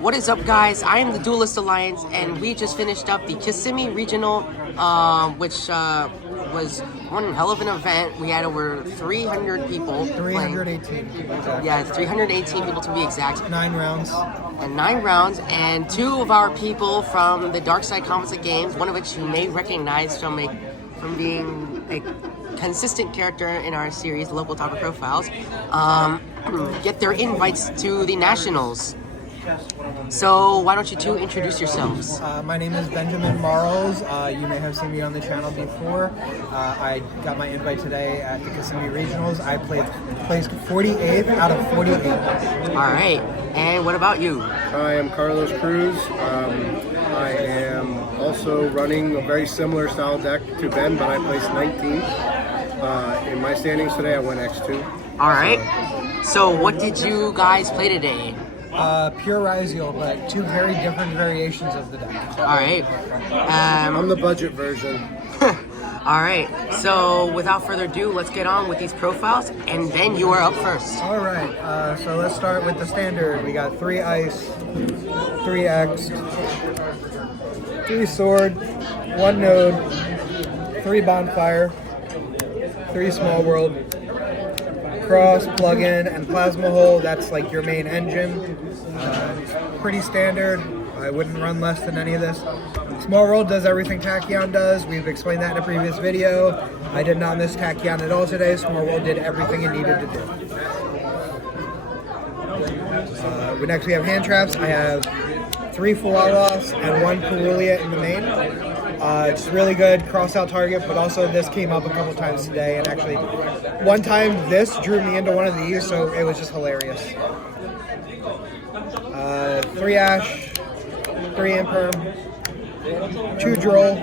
What is up, guys? I am the Duelist Alliance, and we just finished up the Kissimmee Regional, which was one hell of an event. We had over 300 people. 318 people, exactly. Yeah, 318 people to be exact. 9 rounds. And 9 rounds, and 2 of our people from the Dark Side Composite Games, one of which you may recognize from being a consistent character in our series, Local Talker Profiles, get their invites to the Nationals. So why don't you two introduce yourselves? My name is Benjamin Marles. You may have seen me on the channel before. I got my invite today at the Kissimmee Regionals. I placed 48th out of 48. All right. And what about you? I am Carlos Cruz. I am also running a very similar style deck to Ben, but I placed 19th. In my standings today, I went X2. All right. So what did you guys play today? Pure Ryzeal, but 2 very different variations of the deck. All right. I'm the budget version. All right. So without further ado, let's get on with these profiles, and then you are up first. All right. So let's start with the standard. We got 3 Ice, 3 X, 3 Sword, 1 Node, 3 Bonfire, 3 Small World, Cross, Plug-in, and Plasma Hole. That's like your main engine. Pretty standard. I wouldn't run less than any of this. Small World does everything Tachyon does. We've explained that in a previous video. I did not miss Tachyon at all today. Small World did everything it needed to do. Next we have hand traps. I have 3 Fuawas and 1 Perulia in the main. It's really good cross-out target, but also this came up a couple times today, and actually one time this drew me into one of these, so it was just hilarious. 3 Ash, 3 Imperm, 2 Droll.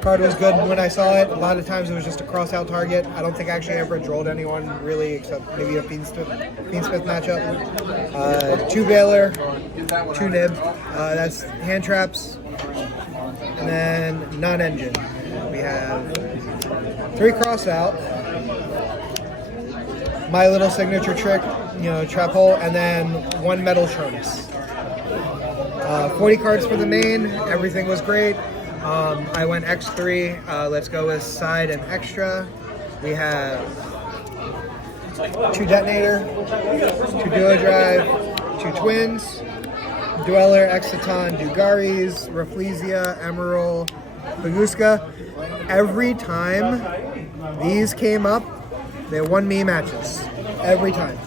Card was good when I saw it. A lot of times it was just a cross-out target. I don't think I actually ever drolled anyone really, except maybe a Fiendsmith matchup. 2 Veiler, 2 Nib. That's hand traps. And then non-engine, we have 3 cross-out, my little signature trick, trap hole, and then 1 metal Trunks. 40 cards for the main. Everything was great. I went X3. Let's go with side and extra. We have 2 Detonator, 2 Duo Drive, 2 Twins, Dweller, Exciton, Dugaris, Rafflesia, Emerald, Baguska. Every time these came up, they won me matches. Every time.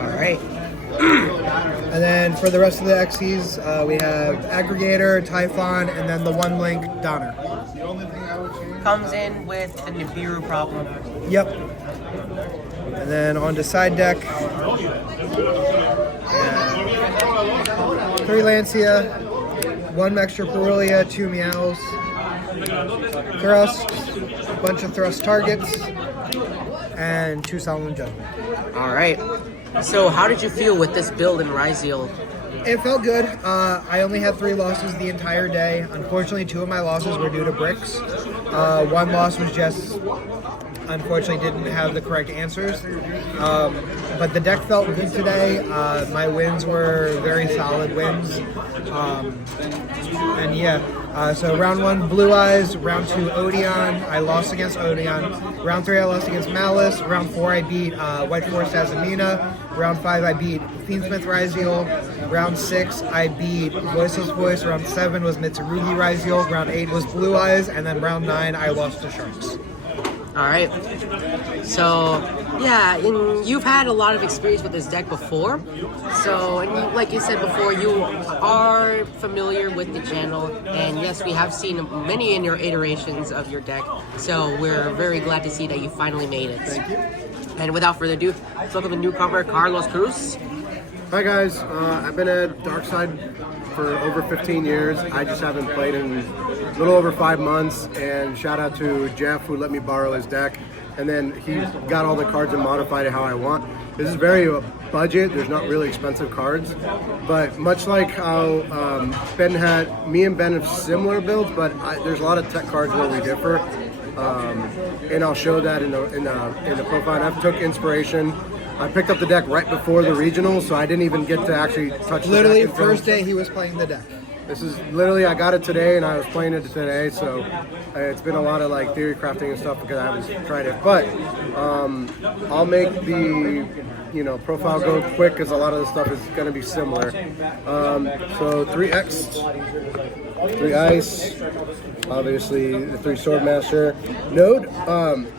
All right. And then for the rest of the XCs, we have Aggregator, Typhon, and then the 1 link Donner. Comes in with the Nibiru problem. Yep. And then on to side deck. 3 Lancia, 1 extra Perulia, 2 Meows, Thrust, a bunch of Thrust targets, and 2 Solemn Judgment. All right. So how did you feel with this build in Ryzeal? It felt good. I only had 3 losses the entire day. Unfortunately, 2 of my losses were due to bricks. 1 loss was just, unfortunately, didn't have the correct answers. But the deck felt good today. My wins were very solid wins. And yeah, so round 1, Blue Eyes. Round 2, Odeon. I lost against Odeon. Round 3, I lost against Malice. Round 4, I beat White Forest Azamina. Round 5, I beat Fiendsmith Ryzeal. Round 6, I beat Voiceless Voice. Round 7 was Mitsurugi Ryzeal. Round 8 was Blue Eyes. And then round 9, I lost to Sharks. All right. So, yeah, you've had a lot of experience with this deck before. So, and like you said before, you are familiar with the channel. And yes, we have seen many in your iterations of your deck. So we're very glad to see that you finally made it. Thank you. And without further ado, let's welcome the newcomer, Carlos Cruz. Hi guys, I've been at Dark Side for over 15 years. I just haven't played in a little over 5 months, and shout out to Jeff who let me borrow his deck, and then he got all the cards and modified it how I want. This is very budget, there's not really expensive cards, but much like how me and Ben have similar builds, but there's a lot of tech cards where we differ. And I'll show that in the profile. And I've took inspiration I picked up the deck right before the regionals, so I didn't even get to actually touch Literally, the deck. first day he was playing the deck. This is literally, I got it today and I was playing it today, so it's been a lot of like theory crafting and stuff because I haven't tried it. But I'll make the profile go quick because a lot of the stuff is going to be similar. So 3X, 3 Ice, obviously the 3 Swordmaster. Node,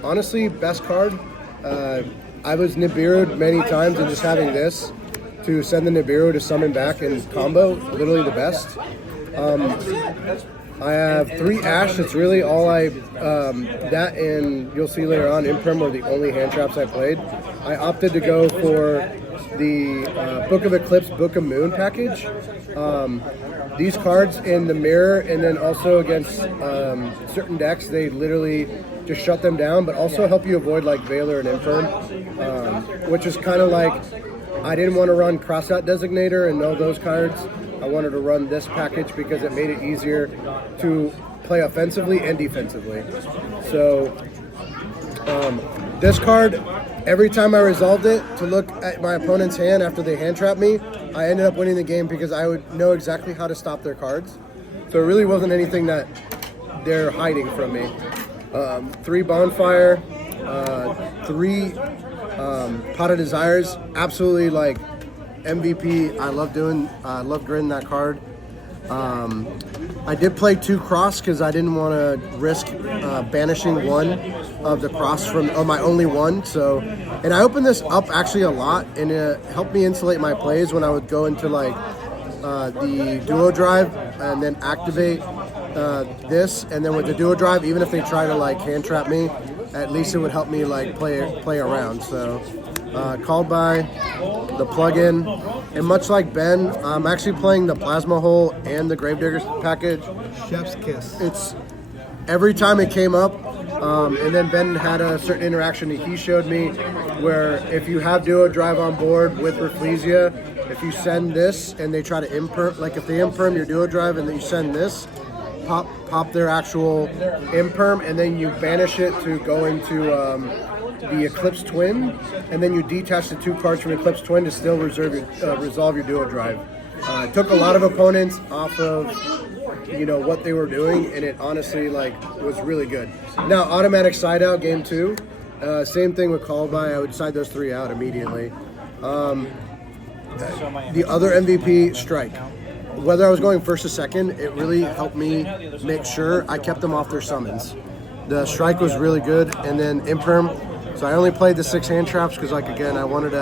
honestly, best card. I was Nibiru'd many times and just having this to send the Nibiru to summon back and combo, literally the best. I have 3 Ash, it's really all that and you'll see later on, Imperm were the only hand traps I played. I opted to go for the Book of Eclipse, Book of Moon package. These cards in the mirror and then also against certain decks, they literally just shut them down, but also help you avoid like Valor and Imperm, which is kind of like, I didn't want to run Crossout Designator and all those cards. I wanted to run this package because it made it easier to play offensively and defensively. So this card, every time I resolved it to look at my opponent's hand after they hand trapped me, I ended up winning the game because I would know exactly how to stop their cards. So it really wasn't anything that they're hiding from me. 3 Bonfire, 3 Pot of Desires, absolutely like MVP. I love gritting that card. I did play 2 Cross because I didn't want to risk banishing 1 of the Cross from my only one. So, and I opened this up actually a lot, and it helped me insulate my plays when I would go into like the Duo Drive and then activate this, and then with the Duo Drive, even if they try to like hand trap me, at least it would help me like play around. So called by the plugin, and much like Ben, I'm actually playing the Plasma Hole and the Gravediggers package. Chef's kiss. It's every time it came up, and then Ben had a certain interaction that he showed me where if you have Duo Drive on board with Rafflesia, if you send this and they try to imperm, like if they imperm your Duo Drive and then you send this, pop their actual imperm, and then you banish it to go into the Eclipse Twin, and then you detach the 2 cards from Eclipse Twin to still resolve your Duo Drive. It took a lot of opponents off of what they were doing, and it honestly like was really good. Now automatic side out game 2, same thing with call by. I would side those 3 out immediately. The other MVP, Strike. Whether I was going first or second, it really helped me make sure I kept them off their summons. The Strike was really good, and then Imperm. So I only played the 6 hand traps because, like, again, I wanted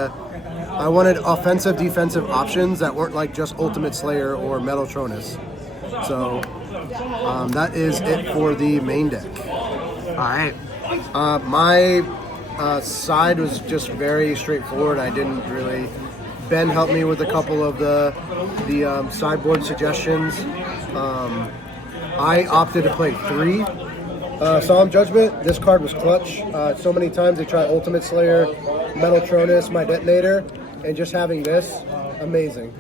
offensive, defensive options that weren't like just Ultimate Slayer or Metal Tronus. So that is it for the main deck. All right. My side was just very straightforward. I didn't really. Ben helped me with a couple of the sideboard suggestions. I opted to play 3. Solemn Judgment, this card was clutch. So many times they try Ultimate Slayer, Metal Tronus, my Detonator, and just having this, amazing.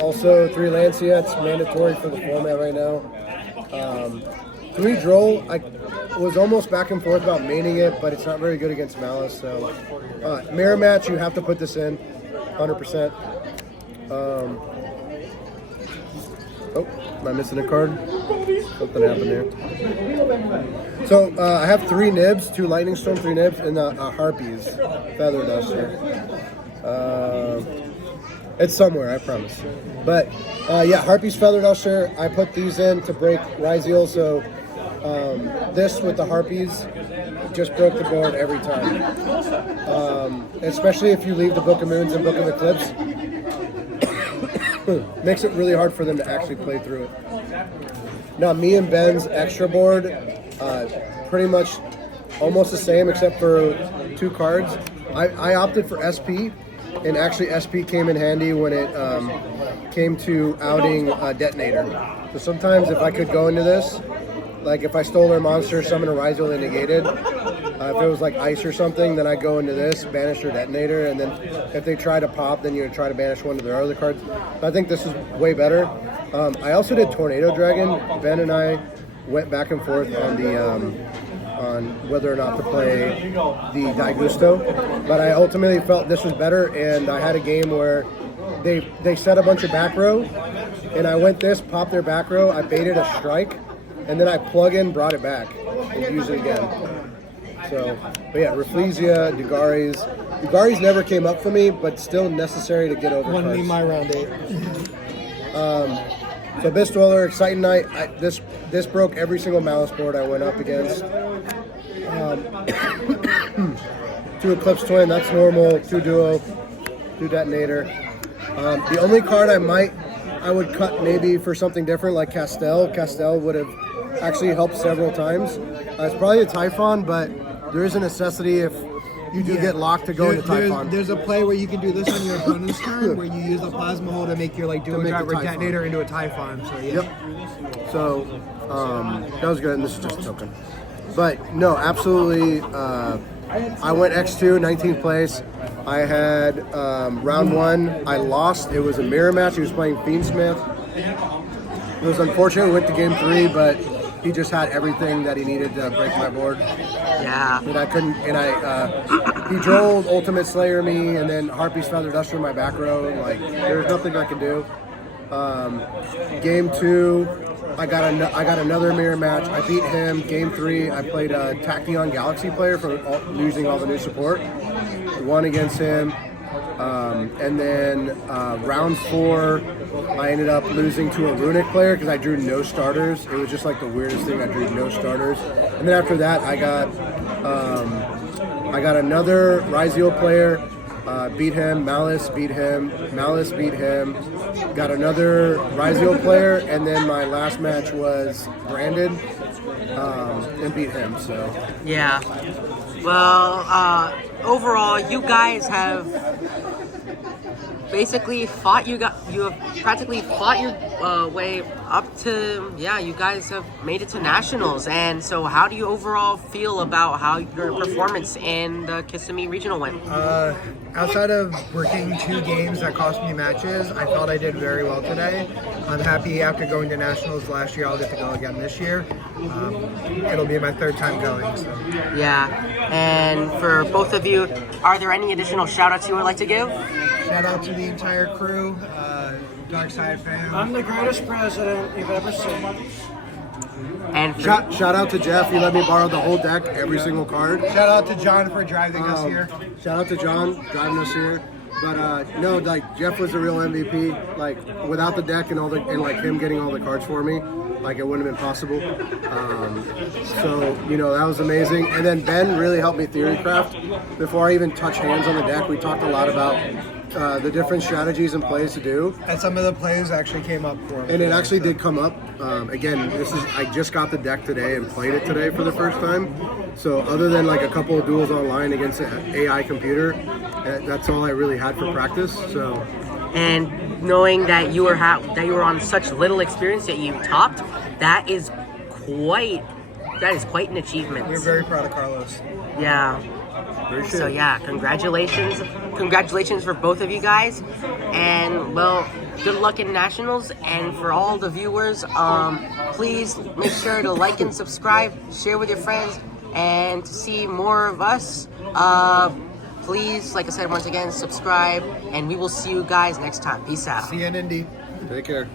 Also 3 Lancia, it's mandatory for the format right now. 3 Droll, I was almost back and forth about maining it, but it's not very good against Malice. So mirror match, you have to put this in, 100%. Oh, am I missing a card? Something happened here. So I have 3 Nibs, 2 Lightning Storm, 3 Nibs, and Harpies, Feather Duster. It's somewhere, I promise. But yeah, Harpies, Feather Duster, I put these in to break Ryzeal, so this with the Harpies just broke the board every time. Especially if you leave the Book of Moons and Book of Eclipse. Makes it really hard for them to actually play through it. Now, me and Ben's extra board, pretty much almost the same except for 2 cards. I opted for SP, and actually SP came in handy when it came to outing Detonator. So sometimes if I could go into this, like if I stole their monster, summon a Ryzeal and negated, if it was like ice or something, then I go into this, banish their Detonator, and then if they try to pop, then you try to banish one of their other cards. I think this is way better. I also did Tornado Dragon. Ben and I went back and forth on on whether or not to play the Daigusto, but I ultimately felt this was better, and I had a game where they set a bunch of back row, and I went this, popped their back row, I baited a strike, and then I plug in, brought it back, and used it again. So, but yeah, Rafflesia, Dugaris never came up for me, but still necessary to get over. Won me my round 8. So Bistwaller, exciting night. This broke every single Malice board I went up against. 2 Eclipse Twin, that's normal. 2 Duo, 2 Detonator. The only card I would cut maybe for something different, like Castel. Castel would have actually helped several times. It's probably a Typhon, but there is a necessity if you do get locked to go into Typhon. There's a play where you can do this on your opponent's turn, where you use the plasma hole to make your like dual driver detonator into a Typhon. So yeah. Yep. So that was good, and this is just a token. But no, absolutely. I went X2, 19th place. I had round 1. I lost. It was a mirror match. He was playing Fiendsmith. It was unfortunate. We went to game 3, but he just had everything that he needed to break my board. Yeah. And I couldn't. And he drove Ultimate Slayer me, and then Harpy's Feather Duster in my back row. And like, there's nothing I could do. Game 2, I got another mirror match. I beat him. Game 3, I played a Tachyon Galaxy player for using all the new support. Won against him. And then round 4, I ended up losing to a Runic player because I drew no starters. It was just like the weirdest thing. I drew no starters. And then after that, I got another Ryzeal player. Beat him. Malice beat him. Malice beat him. Got another Ryzeal player, and then my last match was Brandon, and beat him. So Yeah. Well, overall, you guys have basically you have practically fought your way up to, you guys have made it to nationals. And so how do you overall feel about how your performance in the Kissimmee regional went? Outside of working 2 games that cost me matches, I felt I did very well today. I'm happy after going to nationals last year, I'll get to go again this year. It'll be my 3rd time going. So. Yeah. And for both of you, are there any additional shout outs you would like to give? Shout out to the entire crew, Dark Side fam. I'm the greatest president you've ever seen. And shout out to Jeff. He let me borrow the whole deck, every single card. Shout out to John for driving us here. Shout out to John driving us here. But no, like Jeff was the real MVP. Like without the deck and like him getting all the cards for me, like it wouldn't have been possible. So that was amazing. And then Ben really helped me theory craft. Before I even touched hands on the deck, we talked a lot about the different strategies and plays to do. And some of the plays actually came up for me. And it actually did come up. Again, I just got the deck today and played it today for the first time. So other than like a couple of duels online against an AI computer, that's all I really had for practice. So. And knowing that you were on such little experience that you topped, that is quite an achievement. We're very proud of Carlos. Yeah. So yeah, congratulations for both of you guys, and well, good luck in nationals. And for all the viewers, please make sure to like and subscribe, share with your friends, and to see more of us, please, like I said once again, subscribe, and we will see you guys next time. Peace out. See you in Indy. Take care.